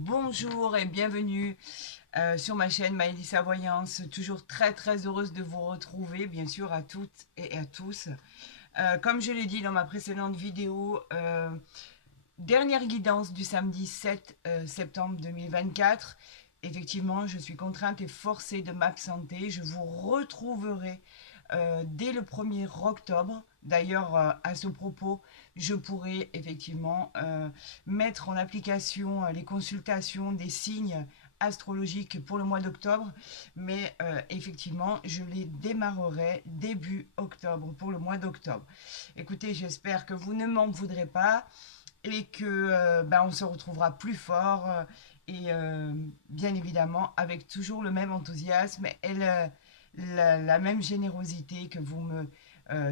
Bonjour et bienvenue sur ma chaîne Maëlissa Voyance. Toujours très heureuse de vous retrouver, bien sûr, à toutes et à tous. Comme je l'ai dit dans ma précédente vidéo, dernière guidance du samedi 7 septembre 2024. Effectivement, je suis contrainte et forcée de m'absenter. Je vous retrouverai dès le 1er octobre. D'ailleurs, à ce propos, je pourrai effectivement mettre en application les consultations des signes astrologiques pour le mois d'octobre, mais effectivement, je les démarrerai début octobre pour le mois d'octobre. Écoutez, j'espère que vous ne m'en voudrez pas et que on se retrouvera plus fort et bien évidemment avec toujours le même enthousiasme et la même générosité que vous me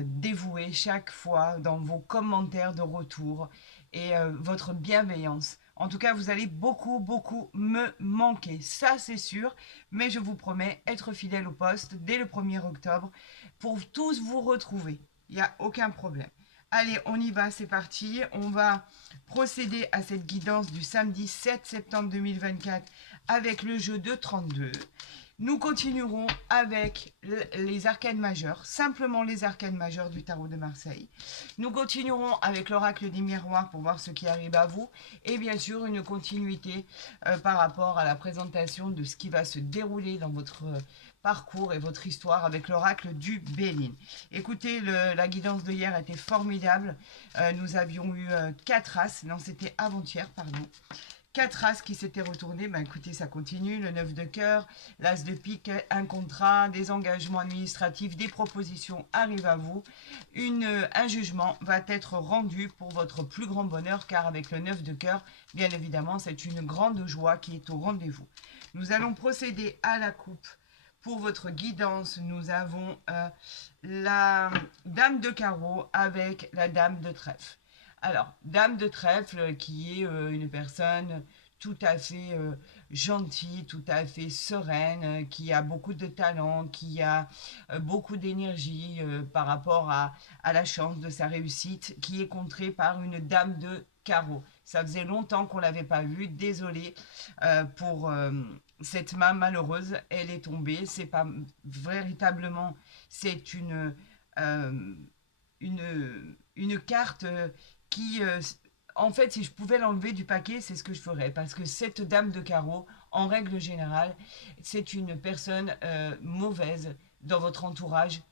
dévouez chaque fois dans vos commentaires de retour et votre bienveillance. En tout cas, vous allez beaucoup me manquer, ça c'est sûr, mais je vous promets être fidèle au poste dès le 1er octobre pour tous vous retrouver. Il n'y a aucun problème. Allez, on y va, c'est parti. On va procéder à cette guidance du samedi 7 septembre 2024 avec le jeu de 32. Nous continuerons avec les arcanes majeures, simplement les arcanes majeures du tarot de Marseille. Nous continuerons avec l'oracle des miroirs pour voir ce qui arrive à vous. Et bien sûr, une continuité par rapport à la présentation de ce qui va se dérouler dans votre parcours et votre histoire avec l'oracle du Béline. Écoutez, la guidance de hier était formidable. Nous avions eu 4 as, non c'était avant-hier, pardon. 4 as qui s'étaient retournés, écoutez, ça continue, le 9 de cœur, l'as de pique, un contrat, des engagements administratifs, des propositions arrivent à vous. Un jugement va être rendu pour votre plus grand bonheur, car avec le 9 de cœur, bien évidemment, c'est une grande joie qui est au rendez-vous. Nous allons procéder à la coupe. Pour votre guidance, nous avons la dame de carreau avec la dame de trèfle. Alors, dame de trèfle qui est une personne tout à fait gentille, tout à fait sereine, qui a beaucoup de talent, qui a beaucoup d'énergie par rapport à la chance de sa réussite, qui est contrée par une dame de carreau. Ça faisait longtemps qu'on ne l'avait pas vue. Désolée pour cette main malheureuse. Elle est tombée. C'est pas véritablement. C'est une carte qui, en fait, si je pouvais l'enlever du paquet, c'est ce que je ferais. Parce que cette dame de carreau, en règle générale, c'est une personne mauvaise dans votre entourage,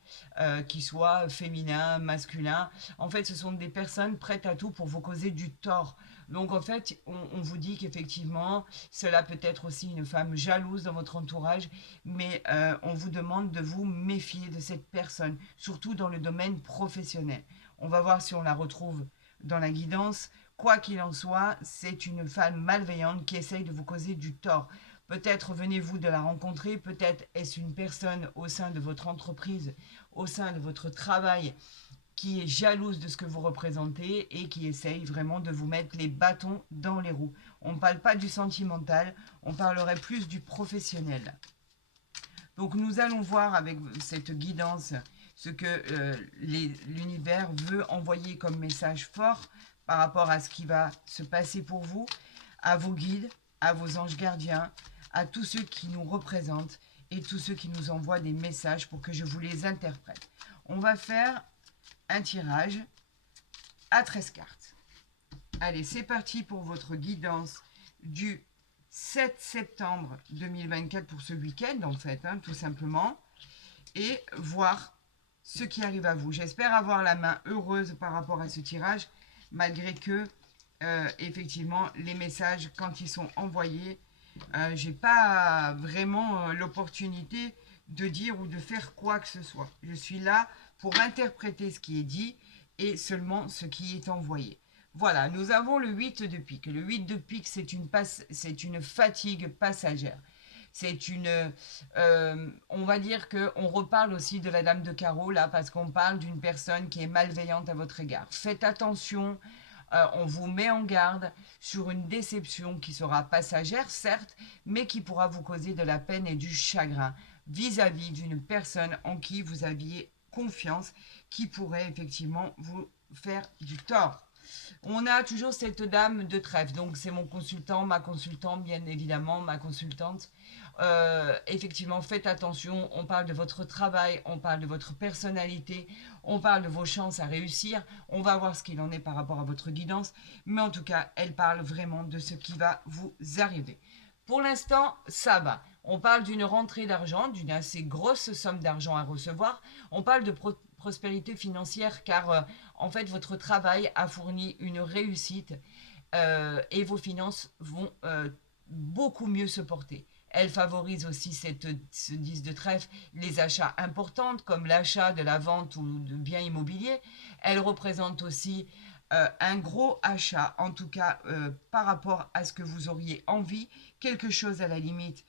qui soit féminin, masculin. En fait, ce sont des personnes prêtes à tout pour vous causer du tort. Donc, en fait, on vous dit qu'effectivement, cela peut être aussi une femme jalouse dans votre entourage, mais on vous demande de vous méfier de cette personne, surtout dans le domaine professionnel. On va voir si on la retrouve dans la guidance. Quoi qu'il en soit, c'est une femme malveillante qui essaye de vous causer du tort. Peut-être venez-vous de la rencontrer, peut-être est-ce une personne au sein de votre entreprise, au sein de votre travail, qui est jalouse de ce que vous représentez et qui essaye vraiment de vous mettre les bâtons dans les roues. On ne parle pas du sentimental, on parlerait plus du professionnel. Donc nous allons voir avec cette guidance ce que l'univers veut envoyer comme message fort par rapport à ce qui va se passer pour vous, à vos guides, à vos anges gardiens, à tous ceux qui nous représentent et tous ceux qui nous envoient des messages pour que je vous les interprète. On va faire un tirage à 13 cartes. Allez, c'est parti pour votre guidance du 7 septembre 2024 pour ce week-end, en fait, tout simplement, et voir ce qui arrive à vous. J'espère avoir la main heureuse par rapport à ce tirage, malgré que, effectivement, les messages, quand ils sont envoyés, j'ai pas vraiment l'opportunité de dire ou de faire quoi que ce soit. Je suis là pour interpréter ce qui est dit et seulement ce qui est envoyé. Voilà, nous avons le 8 de pique. Le 8 de pique, c'est une fatigue passagère. C'est on va dire qu'on reparle aussi de la dame de carreau, là, parce qu'on parle d'une personne qui est malveillante à votre égard. Faites attention, on vous met en garde sur une déception qui sera passagère, certes, mais qui pourra vous causer de la peine et du chagrin vis-à-vis d'une personne en qui vous aviez confiance, qui pourrait effectivement vous faire du tort. On a toujours cette dame de trèfle. Donc, c'est mon consultant, ma consultante, bien évidemment, ma consultante. Effectivement, faites attention. On parle de votre travail, on parle de votre personnalité, on parle de vos chances à réussir. On va voir ce qu'il en est par rapport à votre guidance. Mais en tout cas, elle parle vraiment de ce qui va vous arriver. Pour l'instant, ça va. On parle d'une rentrée d'argent, d'une assez grosse somme d'argent à recevoir. On parle de prospérité financière car en fait votre travail a fourni une réussite et vos finances vont beaucoup mieux se porter. Elle favorise aussi ce 10 de trèfle, les achats importants comme l'achat de la vente ou de biens immobiliers. Elle représente aussi un gros achat, en tout cas par rapport à ce que vous auriez envie, quelque chose à la limite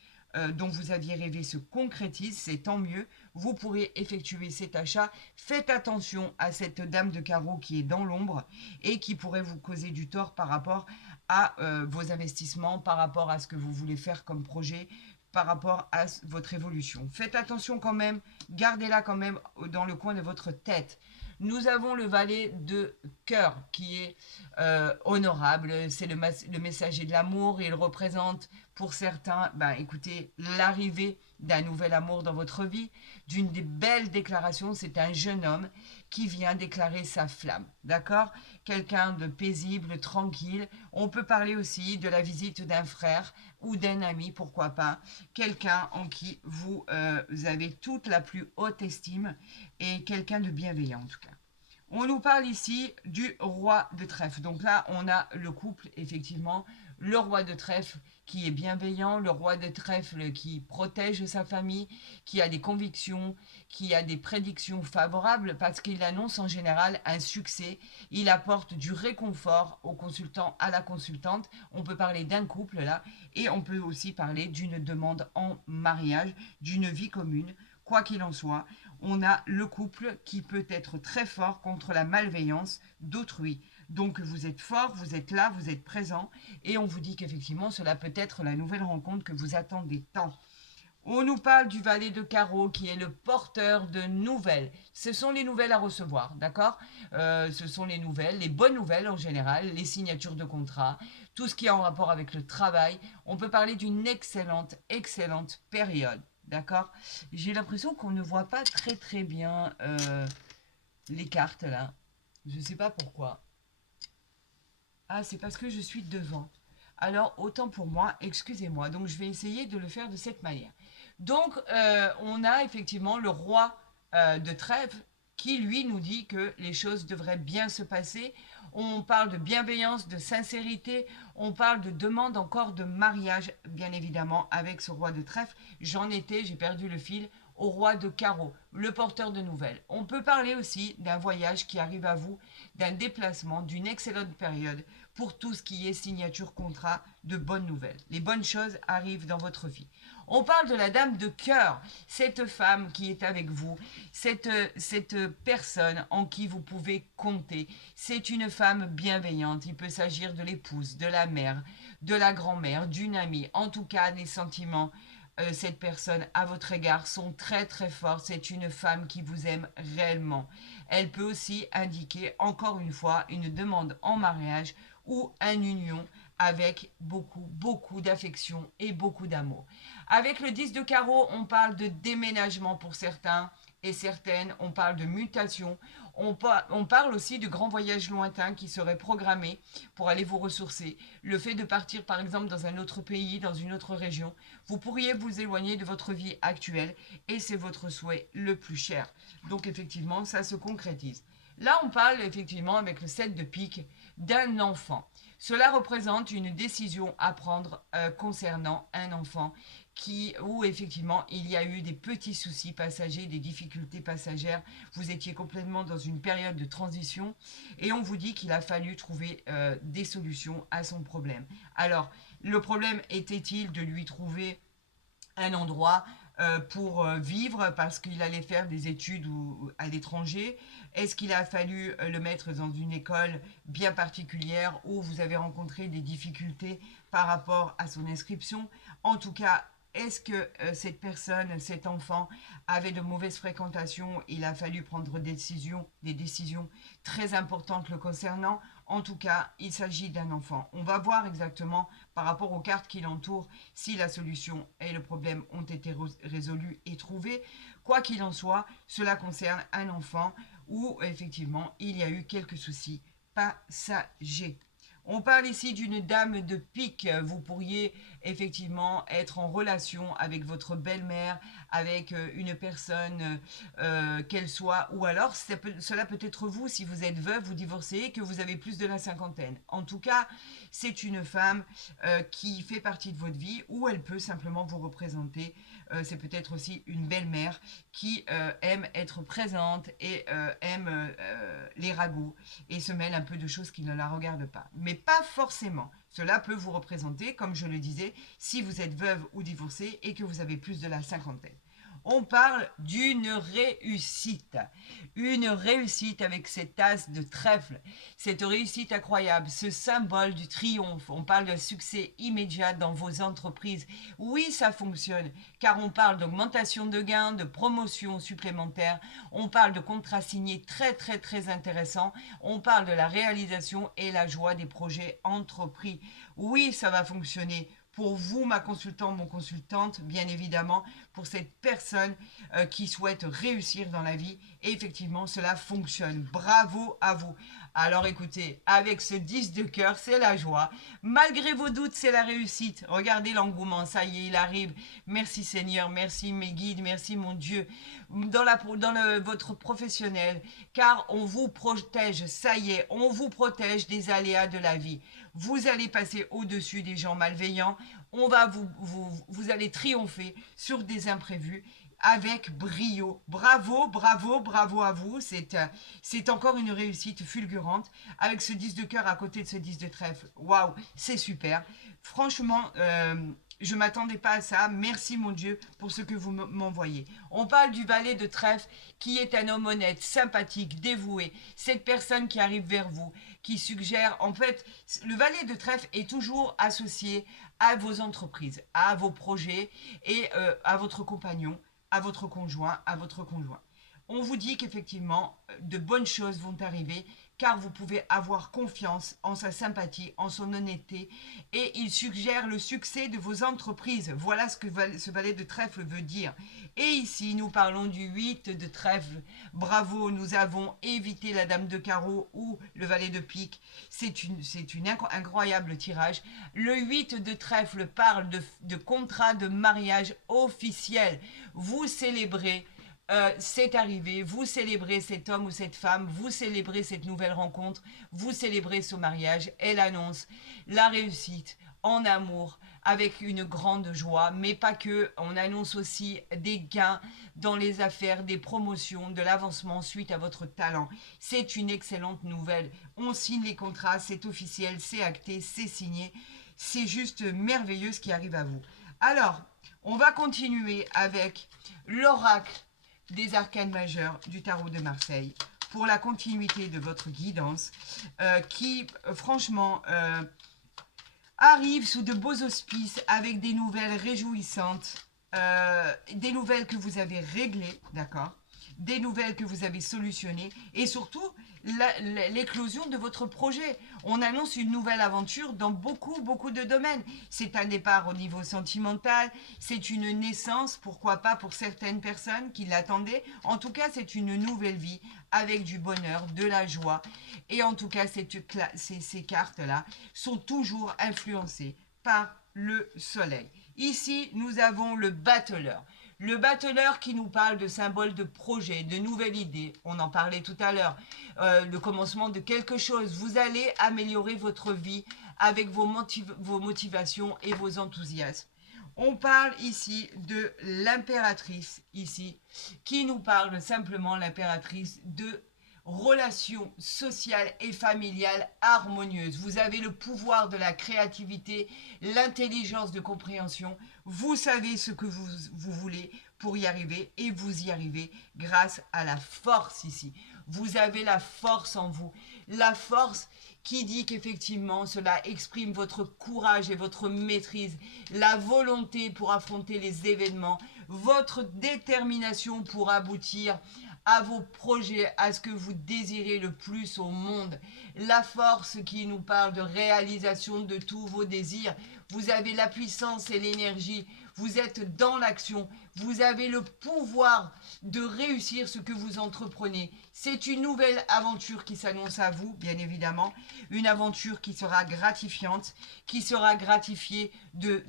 dont vous aviez rêvé se concrétise, c'est tant mieux. Vous pourrez effectuer cet achat. Faites attention à cette dame de carreau qui est dans l'ombre et qui pourrait vous causer du tort par rapport à vos investissements, par rapport à ce que vous voulez faire comme projet, par rapport à votre évolution. Faites attention quand même, gardez-la quand même dans le coin de votre tête. Nous avons le valet de cœur qui est honorable, c'est le messager de l'amour, il représente pour certains, écoutez, l'arrivée d'un nouvel amour dans votre vie, d'une des belles déclarations, c'est un jeune homme qui vient déclarer sa flamme, d'accord? Quelqu'un de paisible, tranquille. On peut parler aussi de la visite d'un frère ou d'un ami, pourquoi pas. Quelqu'un en qui vous avez toute la plus haute estime et quelqu'un de bienveillant en tout cas. On nous parle ici du roi de trèfle. Donc là, on a le couple, effectivement, le roi de trèfle qui est bienveillant, le roi de trèfle qui protège sa famille, qui a des convictions, qui a des prédictions favorables parce qu'il annonce en général un succès. Il apporte du réconfort au consultant, à la consultante. On peut parler d'un couple là et on peut aussi parler d'une demande en mariage, d'une vie commune. Quoi qu'il en soit, on a le couple qui peut être très fort contre la malveillance d'autrui. Donc vous êtes fort, vous êtes là, vous êtes présent et on vous dit qu'effectivement cela peut être la nouvelle rencontre que vous attendez tant. On nous parle du valet de carreau qui est le porteur de nouvelles. Ce sont les nouvelles à recevoir, d'accord Ce sont les nouvelles, les bonnes nouvelles en général, les signatures de contrat, tout ce qui est en rapport avec le travail. On peut parler d'une excellente, excellente période, d'accord? J'ai l'impression qu'on ne voit pas très très bien les cartes là. Je ne sais pas pourquoi. Ah, c'est parce que je suis devant. Alors, autant pour moi, excusez-moi. Donc, je vais essayer de le faire de cette manière. Donc, on a effectivement le roi de trèfle qui, lui, nous dit que les choses devraient bien se passer. On parle de bienveillance, de sincérité. On parle de demande encore de mariage, bien évidemment, avec ce roi de trèfle. J'en étais, j'ai perdu le fil, au roi de carreau, le porteur de nouvelles. On peut parler aussi d'un voyage qui arrive à vous, d'un déplacement, d'une excellente période pour tout ce qui est signature contrat de bonnes nouvelles. Les bonnes choses arrivent dans votre vie. On parle de la dame de cœur, cette femme qui est avec vous, cette personne en qui vous pouvez compter. C'est une femme bienveillante. Il peut s'agir de l'épouse, de la mère, de la grand-mère, d'une amie. En tout cas, les sentiments cette personne à votre égard sont très très forts. C'est une femme qui vous aime réellement. Elle peut aussi indiquer encore une fois une demande en mariage ou une union avec beaucoup, beaucoup d'affection et beaucoup d'amour. Avec le 10 de carreau, on parle de déménagement pour certains et certaines, on parle de mutation, on parle aussi de grands voyages lointains qui seraient programmés pour aller vous ressourcer. Le fait de partir par exemple dans un autre pays, dans une autre région, vous pourriez vous éloigner de votre vie actuelle et c'est votre souhait le plus cher. Donc effectivement, ça se concrétise. Là, on parle effectivement avec le 7 de pique d'un enfant. Cela représente une décision à prendre concernant un enfant où effectivement il y a eu des petits soucis passagers, des difficultés passagères. Vous étiez complètement dans une période de transition et on vous dit qu'il a fallu trouver des solutions à son problème. Alors, le problème était-il de lui trouver un endroit pour vivre parce qu'il allait faire des études à l'étranger? Est-ce qu'il a fallu le mettre dans une école bien particulière où vous avez rencontré des difficultés par rapport à son inscription? En tout cas, est-ce que cette personne, cet enfant, avait de mauvaises fréquentations? Il a fallu prendre des décisions très importantes le concernant. En tout cas, il s'agit d'un enfant. On va voir exactement par rapport aux cartes qui l'entourent si la solution et le problème ont été résolus et trouvés. Quoi qu'il en soit, cela concerne un enfant où effectivement il y a eu quelques soucis passagers. On parle ici d'une dame de pique. Vous pourriez effectivement être en relation avec votre belle-mère, avec une personne, qu'elle soit, ou alors cela peut être vous si vous êtes veuve ou divorcée et que vous avez plus de la cinquantaine. En tout cas, c'est une femme qui fait partie de votre vie ou elle peut simplement vous représenter. C'est peut-être aussi une belle-mère qui aime être présente et aime les ragots et se mêle un peu de choses qui ne la regardent pas. Mais pas forcément. Cela peut vous représenter, comme je le disais, si vous êtes veuve ou divorcée et que vous avez plus de la cinquantaine. On parle d'une réussite. Une réussite avec cette as de trèfle. Cette réussite incroyable, ce symbole du triomphe. On parle de succès immédiat dans vos entreprises. Oui, ça fonctionne, car on parle d'augmentation de gains, de promotion supplémentaire. On parle de contrats signés très, très, très intéressants. On parle de la réalisation et la joie des projets entrepris. Oui, ça va fonctionner. Pour vous, ma consultante, mon consultante, bien évidemment, pour cette personne qui souhaite réussir dans la vie. Et effectivement, cela fonctionne. Bravo à vous. Alors écoutez, avec ce 10 de cœur, c'est la joie. Malgré vos doutes, c'est la réussite. Regardez l'engouement, ça y est, il arrive. Merci Seigneur, merci mes guides, merci mon Dieu. Votre professionnel, car on vous protège, ça y est, on vous protège des aléas de la vie. Vous allez passer au-dessus des gens malveillants. Vous allez triompher sur des imprévus avec brio. Bravo, bravo, bravo à vous. C'est encore une réussite fulgurante avec ce 10 de cœur à côté de ce 10 de trèfle. Waouh, c'est super. Franchement, je ne m'attendais pas à ça. Merci mon Dieu pour ce que vous m'envoyez. On parle du valet de trèfle qui est un homme honnête, sympathique, dévoué. Cette personne qui arrive vers vous, qui suggère... En fait, le valet de trèfle est toujours associé à vos entreprises, à vos projets et à votre compagnon, à votre conjoint, à votre conjoint. On vous dit qu'effectivement, de bonnes choses vont arriver car vous pouvez avoir confiance en sa sympathie, en son honnêteté et il suggère le succès de vos entreprises. Voilà ce que ce valet de trèfle veut dire. Et ici, nous parlons du 8 de trèfle. Bravo, nous avons évité la dame de carreau ou le valet de pique. C'est une incroyable tirage. Le 8 de trèfle parle de contrat de mariage officiel. Vous célébrez c'est arrivé, vous célébrez cet homme ou cette femme, vous célébrez cette nouvelle rencontre, vous célébrez ce mariage, elle annonce la réussite en amour avec une grande joie, mais pas que, on annonce aussi des gains dans les affaires, des promotions, de l'avancement suite à votre talent. C'est une excellente nouvelle, on signe les contrats, c'est officiel, c'est acté, c'est signé, c'est juste merveilleux ce qui arrive à vous. Alors, on va continuer avec l'oracle des arcanes majeurs du tarot de Marseille pour la continuité de votre guidance qui franchement arrive sous de beaux auspices avec des nouvelles réjouissantes, des nouvelles que vous avez réglées, d'accord, des nouvelles que vous avez solutionnées et surtout l'éclosion de votre projet. On annonce une nouvelle aventure dans beaucoup de domaines. C'est un départ au niveau sentimental, c'est une naissance, pourquoi pas pour certaines personnes qui l'attendaient. En tout cas, c'est une nouvelle vie avec du bonheur, de la joie. Et en tout cas, ces cartes-là sont toujours influencées par le soleil. Ici, nous avons le battleur. Le battleur qui nous parle de symboles de projet, de nouvelles idées, on en parlait tout à l'heure, le commencement de quelque chose. Vous allez améliorer votre vie avec vos motivations et vos enthousiasmes. On parle ici de l'impératrice, ici, qui nous parle simplement, l'impératrice, de relations sociales et familiales harmonieuses. Vous avez le pouvoir de la créativité, l'intelligence de compréhension. Vous savez ce que vous voulez pour y arriver et vous y arrivez grâce à la force ici. Vous avez la force en vous. La force qui dit qu'effectivement cela exprime votre courage et votre maîtrise, la volonté pour affronter les événements, votre détermination pour aboutir à vos projets, à ce que vous désirez le plus au monde. La force qui nous parle de réalisation de tous vos désirs. Vous avez la puissance et l'énergie. Vous êtes dans l'action. Vous avez le pouvoir de réussir ce que vous entreprenez. C'est une nouvelle aventure qui s'annonce à vous, bien évidemment. Une aventure qui sera gratifiante, qui sera gratifiée de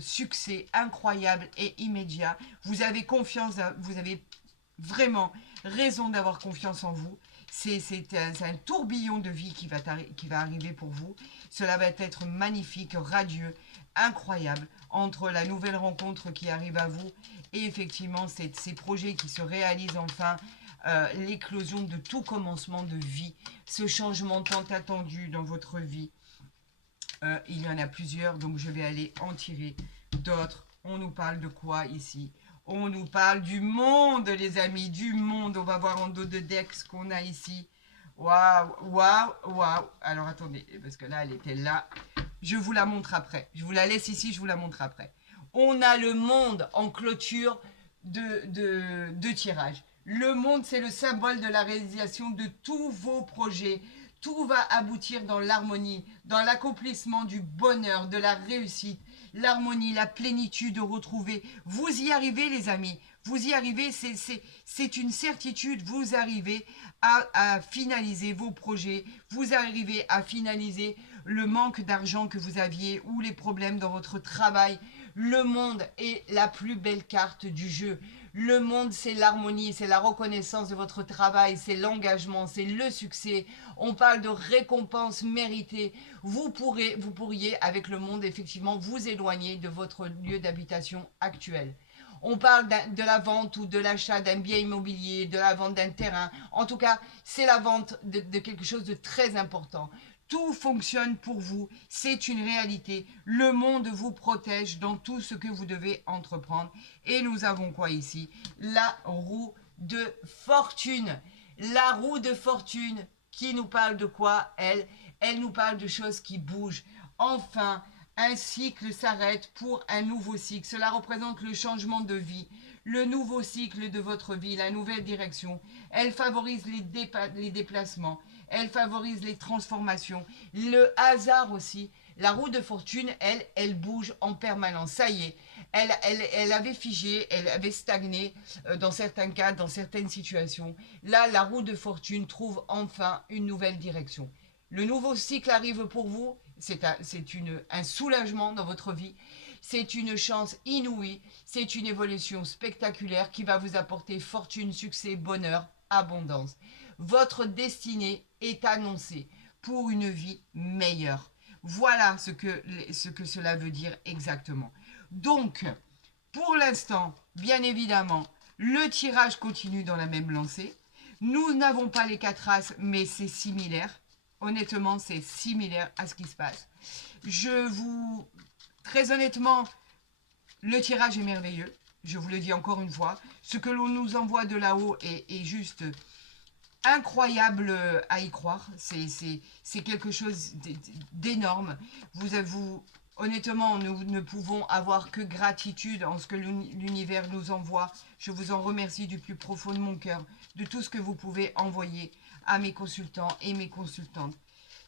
succès incroyable et immédiat. Vous avez confiance, vous avez vraiment raison d'avoir confiance en vous. C'est un tourbillon de vie qui va arriver pour vous. Cela va être magnifique, radieux, incroyable, entre la nouvelle rencontre qui arrive à vous et effectivement ces projets qui se réalisent enfin, l'éclosion de tout commencement de vie, ce changement tant attendu dans votre vie. Il y en a plusieurs, donc je vais aller en tirer d'autres. On nous parle de quoi ici? On nous parle du monde, les amis, du monde. On va voir en dos de deck ce qu'on a ici. Waouh, waouh, waouh. Alors attendez, parce que là, elle était là. Je vous la montre après. Je vous la laisse ici, je vous la montre après. On a le monde en clôture de tirage. Le monde, c'est le symbole de la réalisation de tous vos projets. Tout va aboutir dans l'harmonie, dans l'accomplissement du bonheur, de la réussite, l'harmonie, la plénitude retrouvée. Vous y arrivez, les amis. Vous y arrivez, c'est une certitude. Vous arrivez à finaliser vos projets. Vous arrivez à finaliser le manque d'argent que vous aviez ou les problèmes dans votre travail. Le monde est la plus belle carte du jeu. Le monde, c'est l'harmonie, c'est la reconnaissance de votre travail, c'est l'engagement, c'est le succès. On parle de récompenses méritées. Vous pourriez, avec le monde, effectivement, vous éloigner de votre lieu d'habitation actuel. On parle de la vente ou de l'achat d'un bien immobilier, de la vente d'un terrain. En tout cas, c'est la vente de quelque chose de très important. Tout fonctionne pour vous, c'est une réalité. Le monde vous protège dans tout ce que vous devez entreprendre. Et nous avons quoi ici? La roue de fortune. La roue de fortune qui nous parle de quoi, elle nous parle de choses qui bougent. Enfin, un cycle s'arrête pour un nouveau cycle. Cela représente le changement de vie, le nouveau cycle de votre vie, la nouvelle direction. Elle favorise les déplacements. Elle favorise les transformations, le hasard aussi. La roue de fortune, elle bouge en permanence. Ça y est, elle avait figé, elle avait stagné dans certains cas, dans certaines situations. Là, la roue de fortune trouve enfin une nouvelle direction. Le nouveau cycle arrive pour vous, c'est un soulagement dans votre vie. C'est une chance inouïe, c'est une évolution spectaculaire qui va vous apporter fortune, succès, bonheur, abondance. Votre destinée est annoncée pour une vie meilleure. Voilà ce que cela veut dire exactement. Donc, pour l'instant, bien évidemment, le tirage continue dans la même lancée. Nous n'avons pas les 4 as, mais c'est similaire. Honnêtement, c'est similaire à ce qui se passe. Très honnêtement, le tirage est merveilleux. Je vous le dis encore une fois. Ce que l'on nous envoie de là-haut est juste incroyable à y croire. C'est quelque chose d'énorme. Honnêtement, nous ne pouvons avoir que gratitude en ce que l'univers nous envoie. Je vous en remercie du plus profond de mon cœur, de tout ce que vous pouvez envoyer à mes consultants et mes consultantes.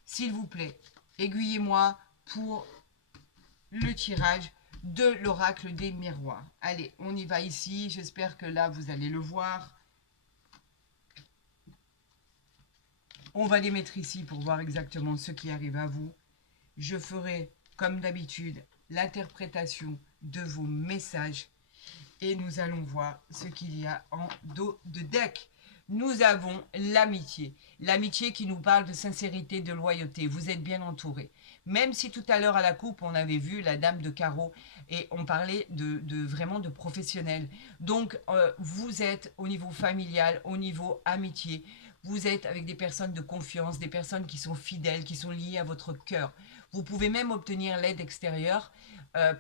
S'il vous plaît, aiguillez-moi pour le tirage de l'oracle des miroirs. Allez, on y va ici. J'espère que là, vous allez le voir. On va les mettre ici pour voir exactement ce qui arrive à vous. Je ferai, comme d'habitude, l'interprétation de vos messages. Et nous allons voir ce qu'il y a en dos de deck. Nous avons l'amitié. L'amitié qui nous parle de sincérité, de loyauté. Vous êtes bien entouré. Même si tout à l'heure à la coupe, on avait vu la dame de carreau et on parlait vraiment de professionnel. Donc, vous êtes au niveau familial, au niveau amitié. Vous êtes avec des personnes de confiance, des personnes qui sont fidèles, qui sont liées à votre cœur. Vous pouvez même obtenir l'aide extérieure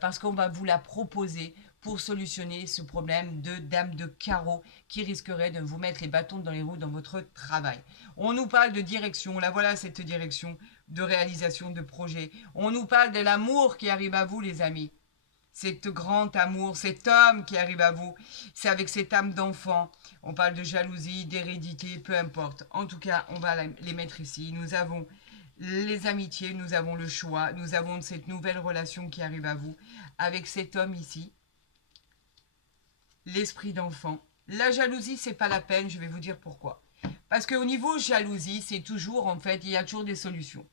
parce qu'on va vous la proposer pour solutionner ce problème de dame de carreau qui risquerait de vous mettre les bâtons dans les roues dans votre travail. On nous parle de direction, là voilà cette direction de réalisation de projet. On nous parle de l'amour qui arrive à vous les amis. cet grand amour, cet homme qui arrive à vous, c'est avec cette âme d'enfant. On parle de jalousie, d'hérédité, peu importe. En tout cas, on va les mettre ici. Nous avons les amitiés, nous avons le choix, nous avons cette nouvelle relation qui arrive à vous avec cet homme ici, l'esprit d'enfant. La jalousie, c'est pas la peine, je vais vous dire pourquoi. Parce qu'au niveau jalousie, c'est toujours, en fait, il y a toujours des solutions.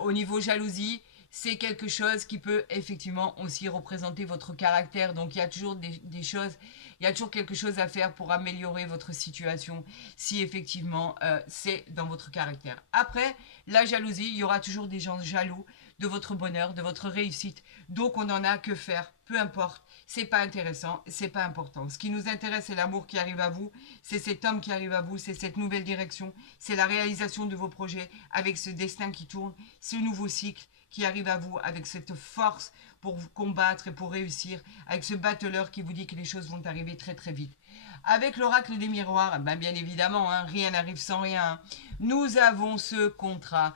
Au niveau jalousie, c'est quelque chose qui peut effectivement aussi représenter votre caractère. Donc il y a toujours des choses, il y a toujours quelque chose à faire pour améliorer votre situation si effectivement c'est dans votre caractère. Après, la jalousie, il y aura toujours des gens jaloux de votre bonheur, de votre réussite. Donc on n'en a que faire, peu importe. C'est pas intéressant, c'est pas important. Ce qui nous intéresse, c'est l'amour qui arrive à vous, c'est cet homme qui arrive à vous, c'est cette nouvelle direction, c'est la réalisation de vos projets avec ce destin qui tourne, ce nouveau cycle qui arrive à vous avec cette force pour vous combattre et pour réussir, avec ce battleur qui vous dit que les choses vont arriver très très vite. Avec l'oracle des miroirs, ben bien évidemment, hein, rien n'arrive sans rien. Nous avons ce contrat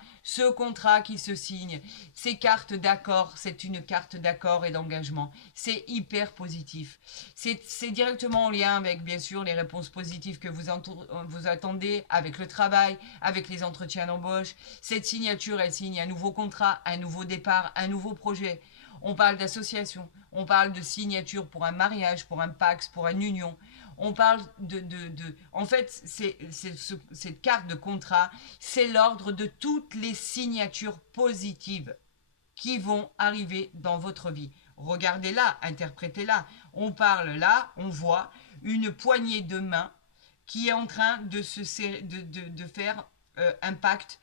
qui se signe, ces cartes d'accord, c'est une carte d'accord et d'engagement. C'est hyper positif. C'est directement en lien avec, bien sûr, les réponses positives que vous attendez, avec le travail, avec les entretiens d'embauche. Cette signature, elle signe un nouveau contrat, un nouveau départ, un nouveau projet. On parle d'association, on parle de signature pour un mariage, pour un pax, pour une union. On parle en fait, cette carte de contrat, c'est l'ordre de toutes les signatures positives qui vont arriver dans votre vie. Regardez-la, interprétez-la. On parle là, on voit une poignée de main qui est en train de faire un pacte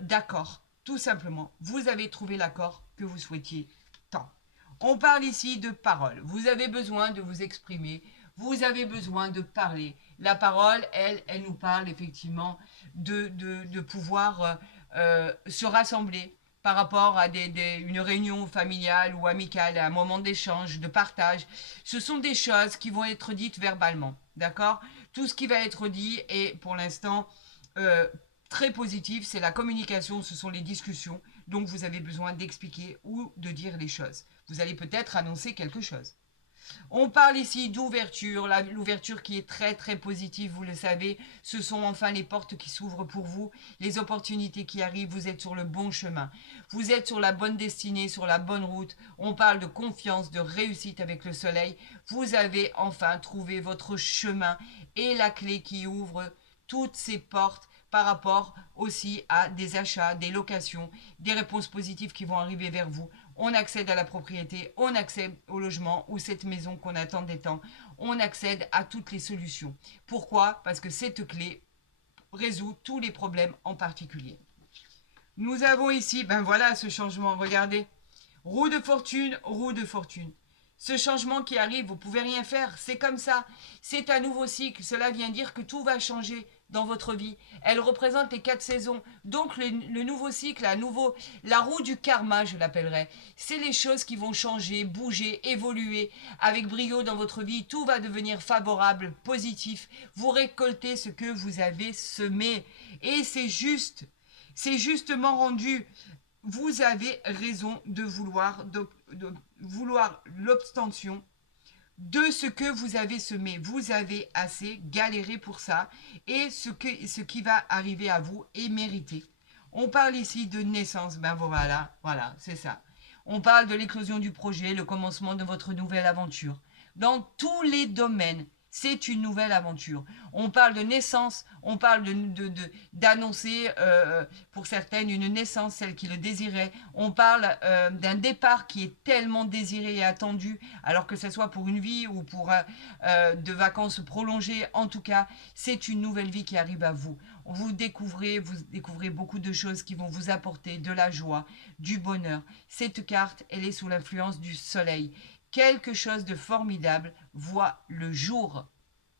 d'accord. Tout simplement, vous avez trouvé l'accord que vous souhaitiez tant. On parle ici de parole. Vous avez besoin de vous exprimer. Vous avez besoin de parler. La parole, elle nous parle effectivement de pouvoir se rassembler par rapport à une réunion familiale ou amicale, à un moment d'échange, de partage. Ce sont des choses qui vont être dites verbalement, d'accord? Tout ce qui va être dit est pour l'instant très positif, c'est la communication, ce sont les discussions. Donc vous avez besoin d'expliquer ou de dire les choses. Vous allez peut-être annoncer quelque chose. On parle ici d'ouverture, l'ouverture qui est très très positive, vous le savez. Ce sont enfin les portes qui s'ouvrent pour vous, les opportunités qui arrivent, vous êtes sur le bon chemin. Vous êtes sur la bonne destinée, sur la bonne route. On parle de confiance, de réussite avec le soleil. Vous avez enfin trouvé votre chemin et la clé qui ouvre toutes ces portes par rapport aussi à des achats, des locations, des réponses positives qui vont arriver vers vous. On accède à la propriété, on accède au logement ou cette maison qu'on attend des temps. On accède à toutes les solutions. Pourquoi? Parce que cette clé résout tous les problèmes en particulier. Nous avons ici, ben voilà ce changement, regardez. Roue de fortune, roue de fortune. Ce changement qui arrive, vous ne pouvez rien faire, c'est comme ça. C'est un nouveau cycle, cela vient dire que tout va changer dans votre vie. Elle représente les 4 saisons. Donc le nouveau cycle, la roue du karma, je l'appellerais. C'est les choses qui vont changer, bouger, évoluer avec brio dans votre vie. Tout va devenir favorable, positif. Vous récoltez ce que vous avez semé. Et c'est justement rendu. Vous avez raison de vouloir l'obtention de ce que vous avez semé. Vous avez assez galéré pour ça et ce qui va arriver à vous est mérité. On parle ici de naissance, ben voilà, c'est ça. On parle de l'éclosion du projet, le commencement de votre nouvelle aventure. Dans tous les domaines, c'est une nouvelle aventure. On parle de naissance, on parle d'annoncer pour certaines une naissance, celle qui le désirait. On parle d'un départ qui est tellement désiré et attendu, alors que ce soit pour une vie ou pour de vacances prolongées. En tout cas, c'est une nouvelle vie qui arrive à vous. Vous découvrez beaucoup de choses qui vont vous apporter de la joie, du bonheur. Cette carte, elle est sous l'influence du soleil. Quelque chose de formidable voit le jour,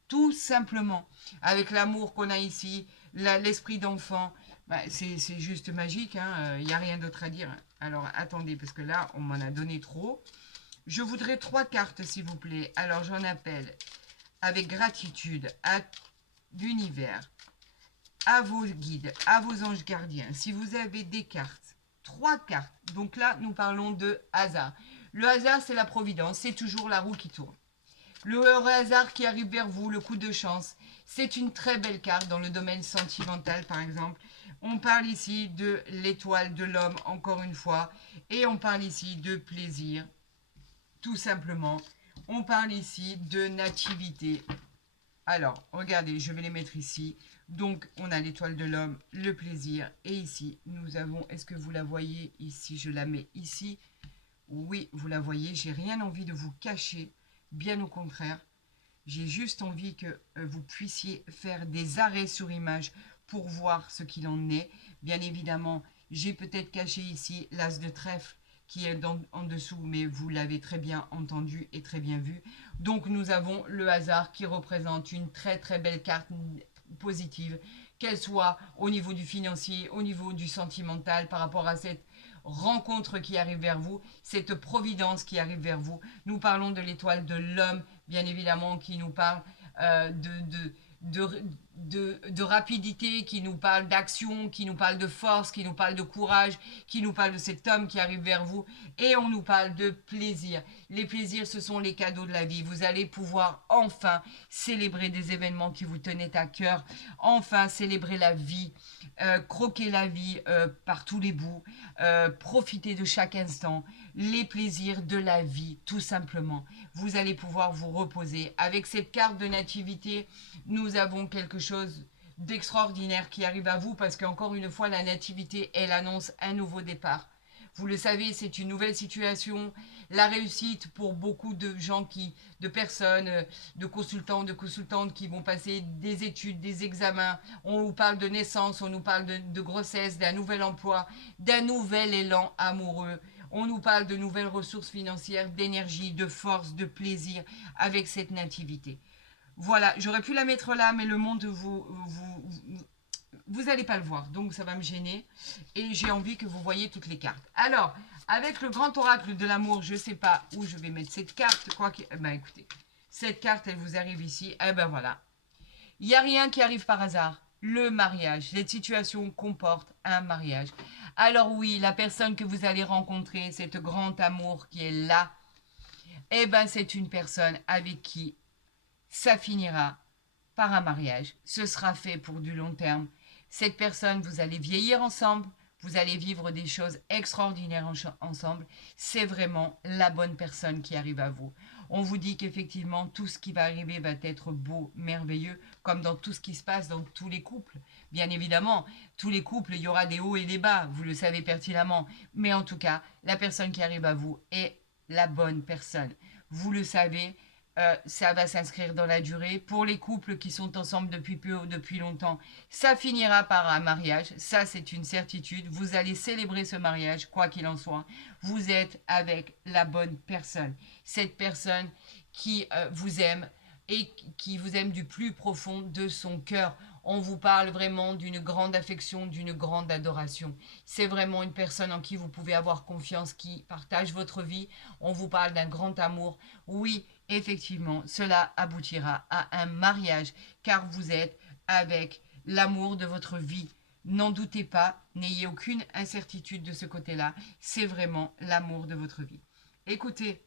tout simplement. Avec l'amour qu'on a ici, l'esprit d'enfant, bah, c'est juste magique, il n'y a rien d'autre à dire. Alors attendez, parce que là, on m'en a donné trop. Je voudrais 3 cartes, s'il vous plaît. Alors j'en appelle avec gratitude à l'univers, à vos guides, à vos anges gardiens. Si vous avez des cartes, 3 cartes. Donc là, nous parlons de hasard. Le hasard, c'est la providence, c'est toujours la roue qui tourne. Le hasard qui arrive vers vous, le coup de chance, c'est une très belle carte dans le domaine sentimental, par exemple. On parle ici de l'étoile de l'homme, encore une fois, et on parle ici de plaisir, tout simplement. On parle ici de nativité. Alors, regardez, je vais les mettre ici. Donc, on a l'étoile de l'homme, le plaisir. Et ici, nous avons, est-ce que vous la voyez ici? Je la mets ici. Oui, vous la voyez, j'ai rien envie de vous cacher. Bien au contraire, j'ai juste envie que vous puissiez faire des arrêts sur image pour voir ce qu'il en est. Bien évidemment, j'ai peut-être caché ici l'as de trèfle qui est en dessous, mais vous l'avez très bien entendu et très bien vu. Donc nous avons le hasard qui représente une très très belle carte positive, qu'elle soit au niveau du financier, au niveau du sentimental, par rapport à cette rencontre qui arrive vers vous, cette providence qui arrive vers vous. Nous parlons de l'étoile de l'homme, bien évidemment, qui nous parle de rapidité, qui nous parle d'action, qui nous parle de force, qui nous parle de courage, qui nous parle de cet homme qui arrive vers vous. Et on nous parle de plaisir. Les plaisirs, ce sont les cadeaux de la vie. Vous allez pouvoir enfin célébrer des événements qui vous tenaient à cœur, enfin célébrer la vie, croquer la vie par tous les bouts, profiter de chaque instant, les plaisirs de la vie, tout simplement. Vous allez pouvoir vous reposer. Avec cette carte de nativité, nous avons quelque chose d'extraordinaire qui arrive à vous parce qu'encore une fois, la nativité, elle annonce un nouveau départ. Vous le savez, c'est une nouvelle situation. La réussite pour beaucoup de gens de personnes, de consultants, de consultantes qui vont passer des études, des examens. On nous parle de naissance, on nous parle de grossesse, d'un nouvel emploi, d'un nouvel élan amoureux. On nous parle de nouvelles ressources financières, d'énergie, de force, de plaisir avec cette nativité. Voilà, j'aurais pu la mettre là, mais le monde vous n'allez pas le voir, donc ça va me gêner. Et j'ai envie que vous voyez toutes les cartes. Alors, avec le grand oracle de l'amour, je ne sais pas où je vais mettre cette carte. Ben écoutez, cette carte, elle vous arrive ici. Eh ben voilà. Il n'y a rien qui arrive par hasard. Le mariage, cette situation comporte un mariage. Alors oui, la personne que vous allez rencontrer, cet grand amour qui est là, eh ben c'est une personne avec qui ça finira par un mariage. Ce sera fait pour du long terme. Cette personne, vous allez vieillir ensemble, vous allez vivre des choses extraordinaires ensemble. C'est vraiment la bonne personne qui arrive à vous. On vous dit qu'effectivement, tout ce qui va arriver va être beau, merveilleux, comme dans tout ce qui se passe dans tous les couples. Bien évidemment, tous les couples, il y aura des hauts et des bas, vous le savez pertinemment. Mais en tout cas, la personne qui arrive à vous est la bonne personne. Vous le savez, ça va s'inscrire dans la durée. Pour les couples qui sont ensemble depuis longtemps, ça finira par un mariage. Ça, c'est une certitude. Vous allez célébrer ce mariage, quoi qu'il en soit. Vous êtes avec la bonne personne. Cette personne qui vous aime et qui vous aime du plus profond de son cœur. On vous parle vraiment d'une grande affection, d'une grande adoration. C'est vraiment une personne en qui vous pouvez avoir confiance, qui partage votre vie. On vous parle d'un grand amour. Oui, effectivement, cela aboutira à un mariage, car vous êtes avec l'amour de votre vie. N'en doutez pas, n'ayez aucune incertitude de ce côté-là. C'est vraiment l'amour de votre vie. Écoutez,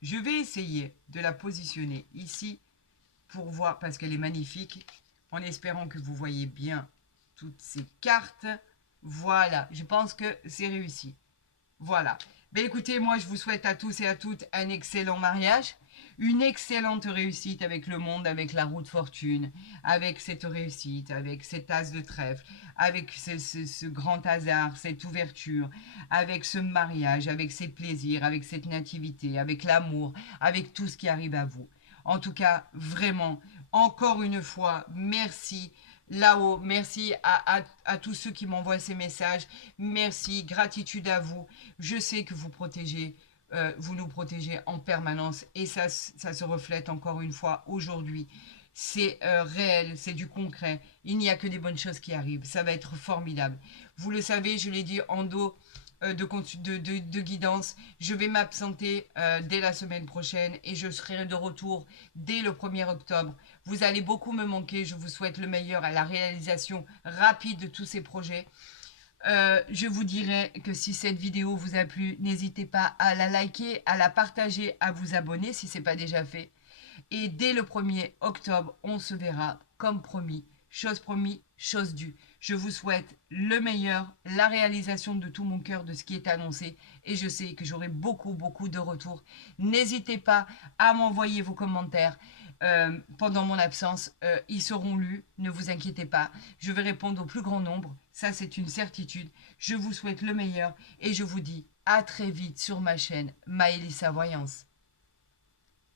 je vais essayer de la positionner ici pour voir, parce qu'elle est magnifique, en espérant que vous voyez bien toutes ces cartes. Voilà, je pense que c'est réussi. Voilà. Ben écoutez, moi je vous souhaite à tous et à toutes un excellent mariage, une excellente réussite avec le monde, avec la roue de fortune, avec cette réussite, avec cet as de trèfle, avec ce grand hasard, cette ouverture, avec ce mariage, avec ces plaisirs, avec cette nativité, avec l'amour, avec tout ce qui arrive à vous. En tout cas, vraiment, encore une fois, merci là-haut, merci à tous ceux qui m'envoient ces messages, merci, gratitude à vous. Je sais que vous protégez, vous nous protégez en permanence et ça se reflète encore une fois aujourd'hui. C'est réel, c'est du concret. Il n'y a que des bonnes choses qui arrivent. Ça va être formidable. Vous le savez, je l'ai dit en dos de guidance. Je vais m'absenter dès la semaine prochaine et je serai de retour dès le 1er octobre. Vous allez beaucoup me manquer. Je vous souhaite le meilleur à la réalisation rapide de tous ces projets. Je vous dirais que si cette vidéo vous a plu, n'hésitez pas à la liker, à la partager, à vous abonner si ce n'est pas déjà fait. Et dès le 1er octobre, on se verra comme promis, chose due. Je vous souhaite le meilleur, la réalisation de tout mon cœur de ce qui est annoncé. Et je sais que j'aurai beaucoup de retours. N'hésitez pas à m'envoyer vos commentaires pendant mon absence. Ils seront lus, ne vous inquiétez pas. Je vais répondre au plus grand nombre. Ça, c'est une certitude. Je vous souhaite le meilleur et je vous dis à très vite sur ma chaîne Maëlissa Voyance.